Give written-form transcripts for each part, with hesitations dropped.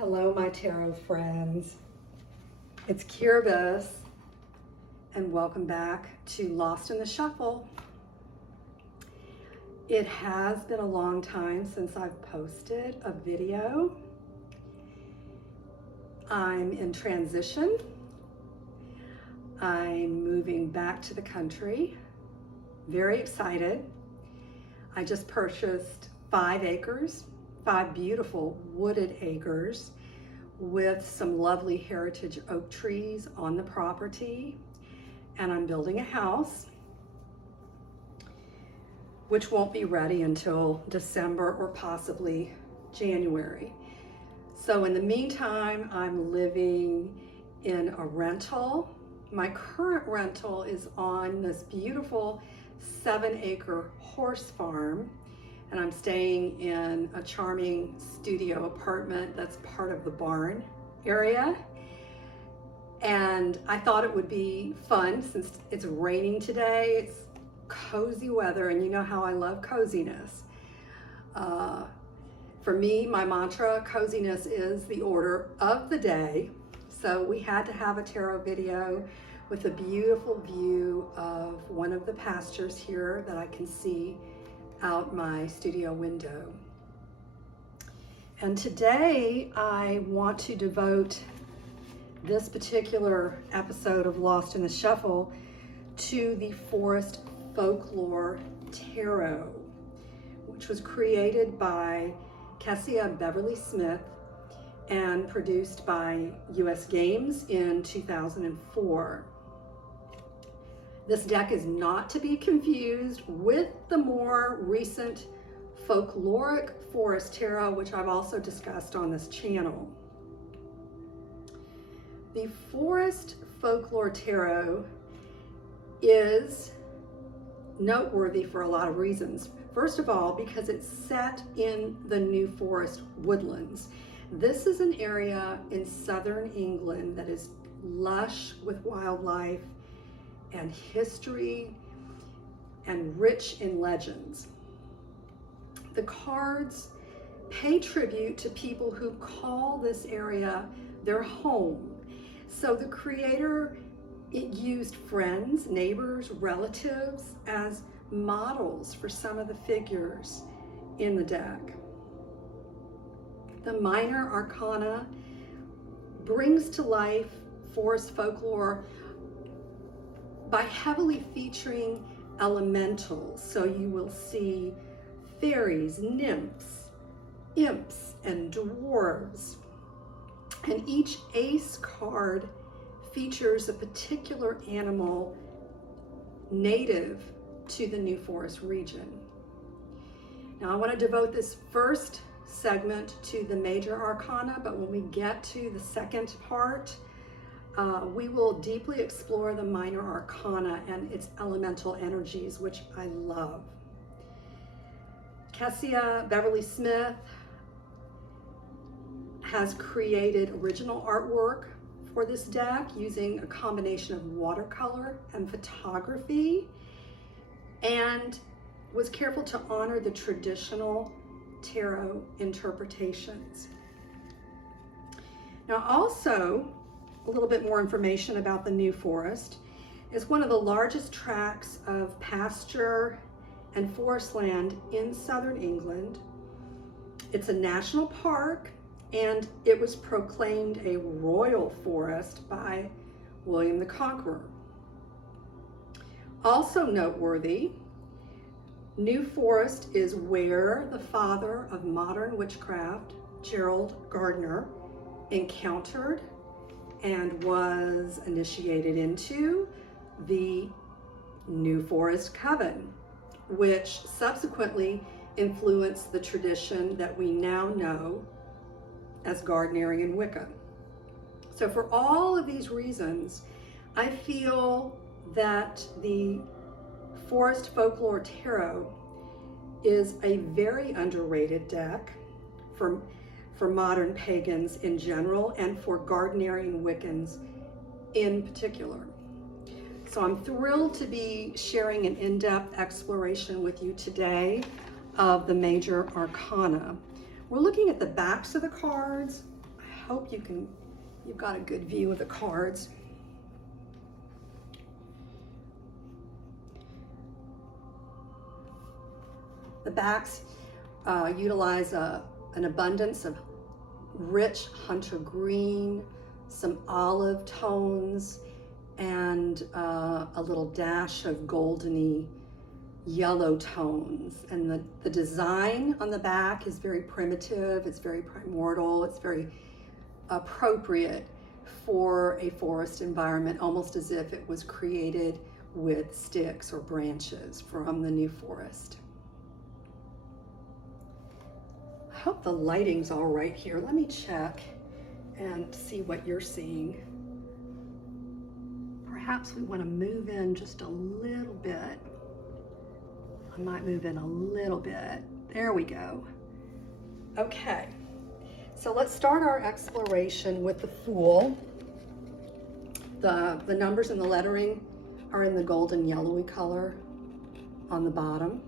Hello, my tarot friends. It's Kiribis, and welcome back to Lost in the Shuffle. It has been a long time since I've posted a video. I'm in transition. I'm moving back to the country. Very excited. I just purchased 5 acres. 5 beautiful wooded acres with some lovely heritage oak trees on the property, and I'm building a house which won't be ready until December or possibly January. So in the meantime, I'm living in a rental. My current rental is on this beautiful 7-acre horse farm, and I'm staying in a charming studio apartment that's part of the barn area. And I thought it would be fun since it's raining today. It's cozy weather, and you know how I love coziness. For me, my mantra, coziness is the order of the day. So we had to have a tarot video with a beautiful view of one of the pastures here that I can see out my studio window. And today I want to devote this particular episode of Lost in the Shuffle to the Forest Folklore Tarot, which was created by Kessia and Beverley-Smith and produced by US Games in 2004. This deck is not to be confused with the more recent folkloric forest tarot, which I've also discussed on this channel. The Forest Folklore Tarot is noteworthy for a lot of reasons. First of all, because it's set in the New Forest woodlands. This is an area in southern England that is lush with wildlife and history and rich in legends. The cards pay tribute to people who call this area their home. So the creator, it used friends, neighbors, relatives as models for some of the figures in the deck. The Minor Arcana brings to life forest folklore by heavily featuring elementals. So you will see fairies, nymphs, imps, and dwarves. And each ace card features a particular animal native to the New Forest region. Now I want to devote this first segment to the Major Arcana, but when we get to the second part, we will deeply explore the Minor Arcana and its elemental energies, which I love. Kessia Beverley-Smith has created original artwork for this deck using a combination of watercolor and photography, and was careful to honor the traditional tarot interpretations. Now also, a little bit more information about the New Forest. Is one of the largest tracts of pasture and forest land in southern England. It's a national park, and it was proclaimed a royal forest by William the Conqueror. Also noteworthy, New Forest is where the father of modern witchcraft, Gerald Gardner, encountered and was initiated into the New Forest Coven, which subsequently influenced the tradition that we now know as Gardnerian Wicca. So for all of these reasons, I feel that the Forest Folklore Tarot is a very underrated deck for modern pagans in general and for Gardnerian Wiccans in particular. So I'm thrilled to be sharing an in-depth exploration with you today of the Major Arcana. We're looking at the backs of the cards. I hope you've got a good view of the cards. The backs utilize an abundance of rich hunter green, some olive tones, and a little dash of goldeny yellow tones. And the design on the back is very primitive, it's very primordial, it's very appropriate for a forest environment, almost as if it was created with sticks or branches from the new forest. I hope the lighting's all right here. Let me check and see what you're seeing. Perhaps we want to move in just a little bit. I might move in a little bit. There we go. Okay, so let's start our exploration with the Fool. The numbers and the lettering are in the golden yellowy color on the bottom.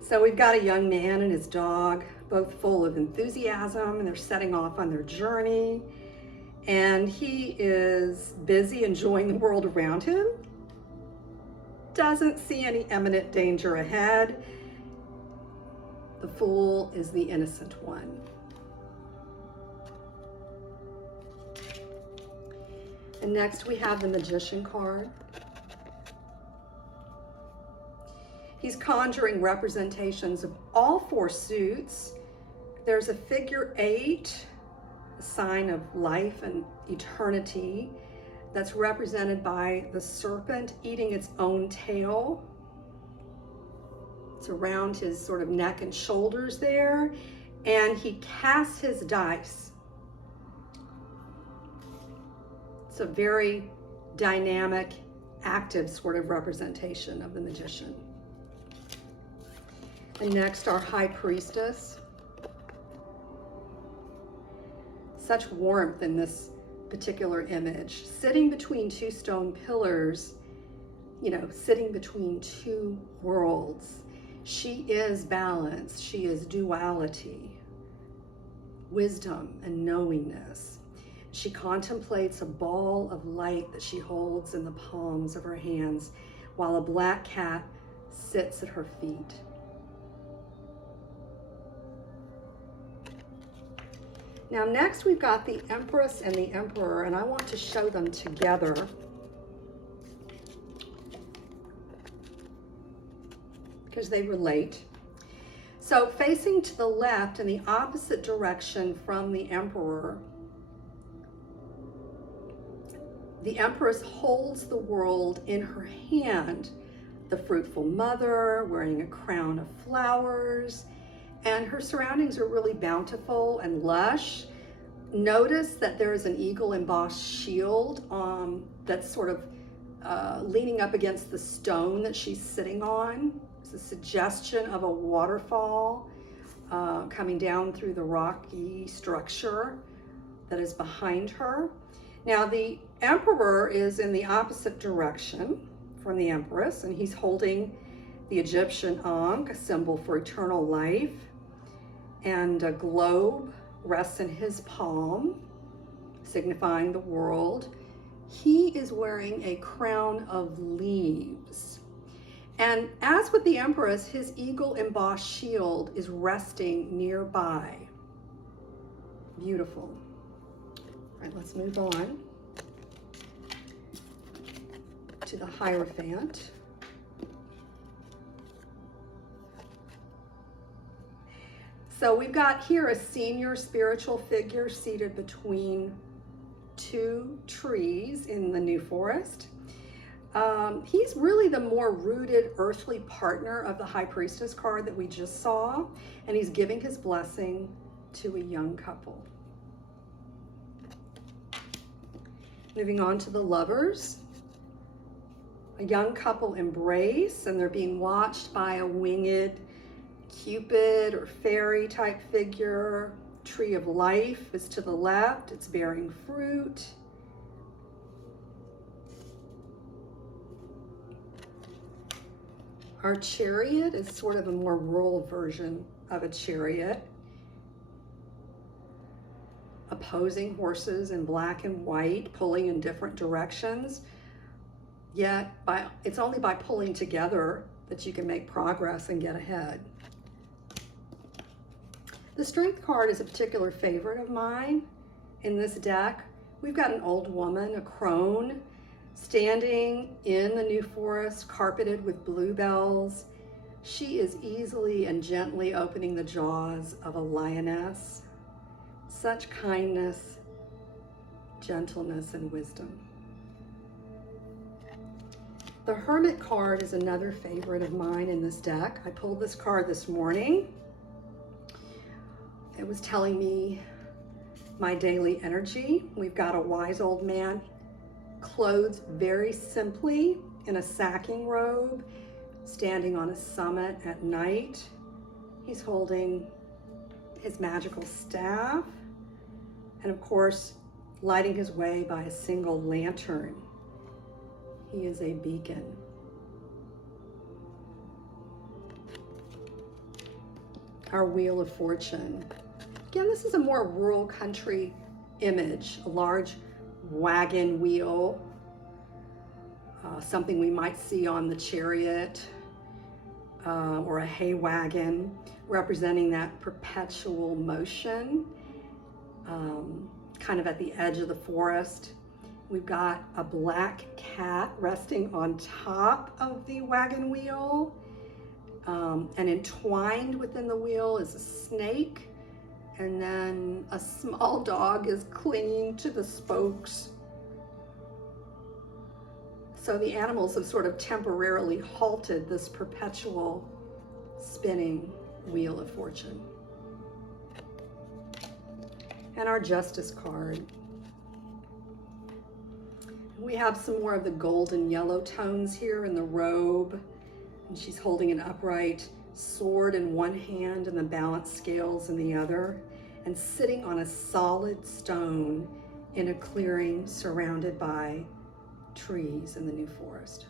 So we've got a young man and his dog, both full of enthusiasm, and they're setting off on their journey. And he is busy enjoying the world around him. Doesn't see any imminent danger ahead. The Fool is the innocent one. And next we have the Magician card. He's conjuring representations of all four suits. There's a figure 8, a sign of life and eternity, that's represented by the serpent eating its own tail. It's around his sort of neck and shoulders there, and he casts his dice. It's a very dynamic, active sort of representation of the magician. And next, our High Priestess. Such warmth in this particular image. Sitting between two stone pillars, sitting between two worlds. She is balance, she is duality, wisdom and knowingness. She contemplates a ball of light that she holds in the palms of her hands, while a black cat sits at her feet. Now next we've got the Empress and the Emperor, and I want to show them together because they relate. So facing to the left in the opposite direction from the Emperor, the Empress holds the world in her hand, the fruitful mother wearing a crown of flowers, and her surroundings are really bountiful and lush. Notice that there is an eagle embossed shield that's sort of leaning up against the stone that she's sitting on. It's a suggestion of a waterfall coming down through the rocky structure that is behind her. Now the Emperor is in the opposite direction from the Empress, and he's holding the Egyptian Ankh, a symbol for eternal life, and a globe rests in his palm, signifying the world. He is wearing a crown of leaves. And as with the Empress, his eagle embossed shield is resting nearby. Beautiful. All right, let's move on to the Hierophant. So we've got here a senior spiritual figure seated between two trees in the New Forest. He's really the more rooted earthly partner of the High Priestess card that we just saw, and he's giving his blessing to a young couple. Moving on to the Lovers. A young couple embrace, and they're being watched by a winged Cupid or fairy type figure. Tree of life is to the left, it's bearing fruit. Our chariot is sort of a more rural version of a chariot. Opposing horses in black and white, pulling in different directions. Yet it's only by pulling together that you can make progress and get ahead. The Strength card is a particular favorite of mine in this deck. We've got an old woman, a crone, standing in the New Forest, carpeted with bluebells. She is easily and gently opening the jaws of a lioness. Such kindness, gentleness, and wisdom. The Hermit card is another favorite of mine in this deck. I pulled this card this morning. It was telling me my daily energy. We've got a wise old man, clothed very simply in a sacking robe, standing on a summit at night. He's holding his magical staff, and of course, lighting his way by a single lantern. He is a beacon. Our Wheel of Fortune. Again, this is a more rural country image, a large wagon wheel, something we might see on the chariot or a hay wagon, representing that perpetual motion, kind of at the edge of the forest. We've got a black cat resting on top of the wagon wheel, and entwined within the wheel is a snake, and then a small dog is clinging to the spokes. So the animals have sort of temporarily halted this perpetual spinning Wheel of Fortune. And our Justice card. We have some more of the golden yellow tones here in the robe. And she's holding an upright sword in one hand and the balance scales in the other, and sitting on a solid stone in a clearing surrounded by trees in the New Forest.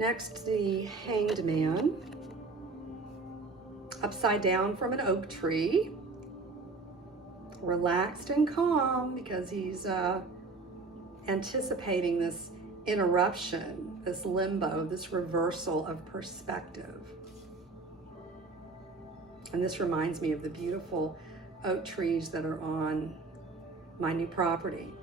Next, the Hanged Man, upside down from an oak tree, relaxed and calm because he's anticipating this interruption, this limbo, this reversal of perspective. And this reminds me of the beautiful oak trees that are on my new property.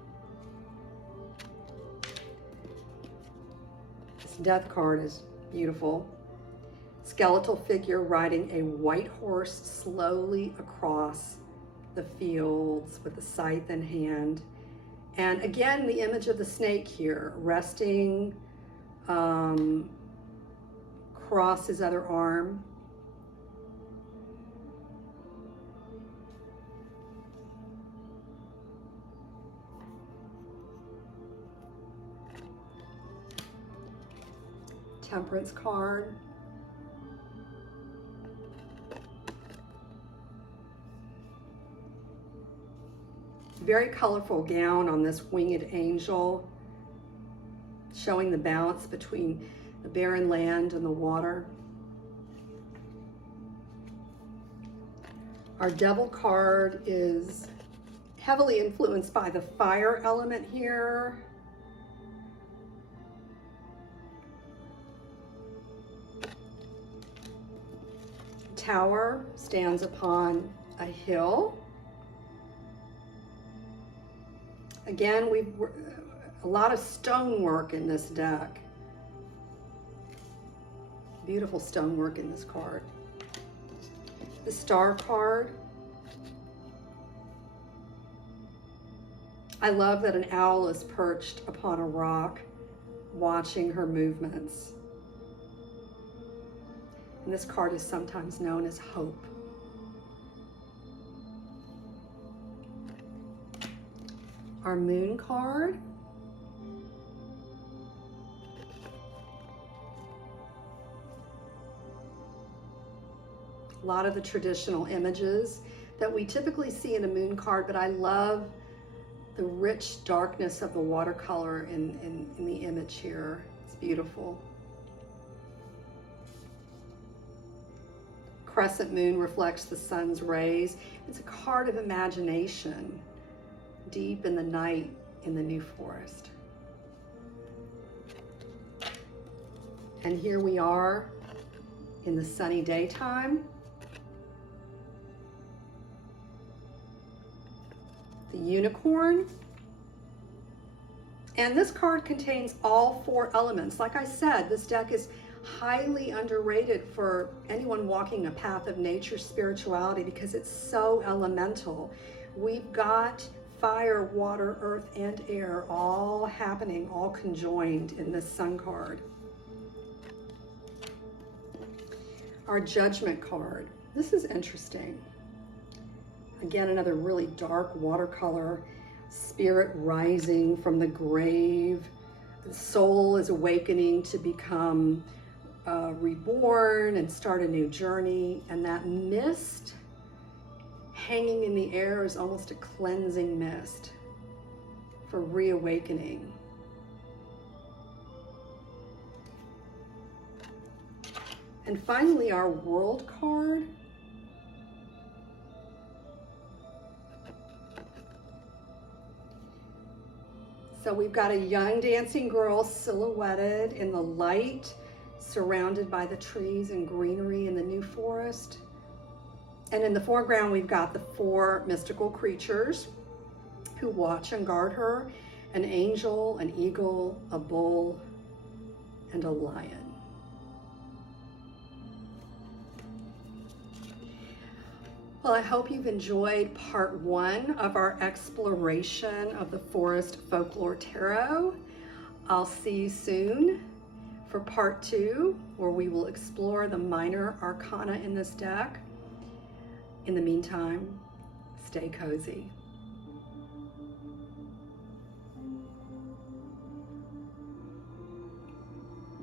This Death card is beautiful. Skeletal figure riding a white horse slowly across the fields with a scythe in hand. And again, the image of the snake here, resting across his other arm. Temperance card. Very colorful gown on this winged angel, showing the balance between the barren land and the water. Our Devil card is heavily influenced by the fire element here. Tower stands upon a hill. Again, we've a lot of stonework in this deck. Beautiful stonework in this card. The Star card. I love that an owl is perched upon a rock, watching her movements. And this card is sometimes known as Hope. Our Moon card. A lot of the traditional images that we typically see in a moon card, but I love the rich darkness of the watercolor in the image here. It's beautiful. Crescent moon reflects the sun's rays. It's a card of imagination, deep in the night in the New Forest. And here we are in the sunny daytime. The unicorn. And this card contains all 4 elements. Like I said, this deck is highly underrated for anyone walking a path of nature spirituality because it's so elemental. We've got fire, water, earth, and air all happening, all conjoined in this sun card. Our judgment card. This is interesting. Again, another really dark watercolor. Spirit rising from the grave. The soul is awakening to become reborn and start a new journey. And that mist hanging in the air is almost a cleansing mist for reawakening. And finally, our world card. So we've got a young dancing girl silhouetted in the light, surrounded by the trees and greenery in the New Forest. And in the foreground, we've got the 4 mystical creatures who watch and guard her: an angel, an eagle, a bull, and a lion. Well, I hope you've enjoyed part 1 of our exploration of the Forest Folklore Tarot. I'll see you soon for part 2, where we will explore the minor arcana in this deck. In the meantime, stay cozy.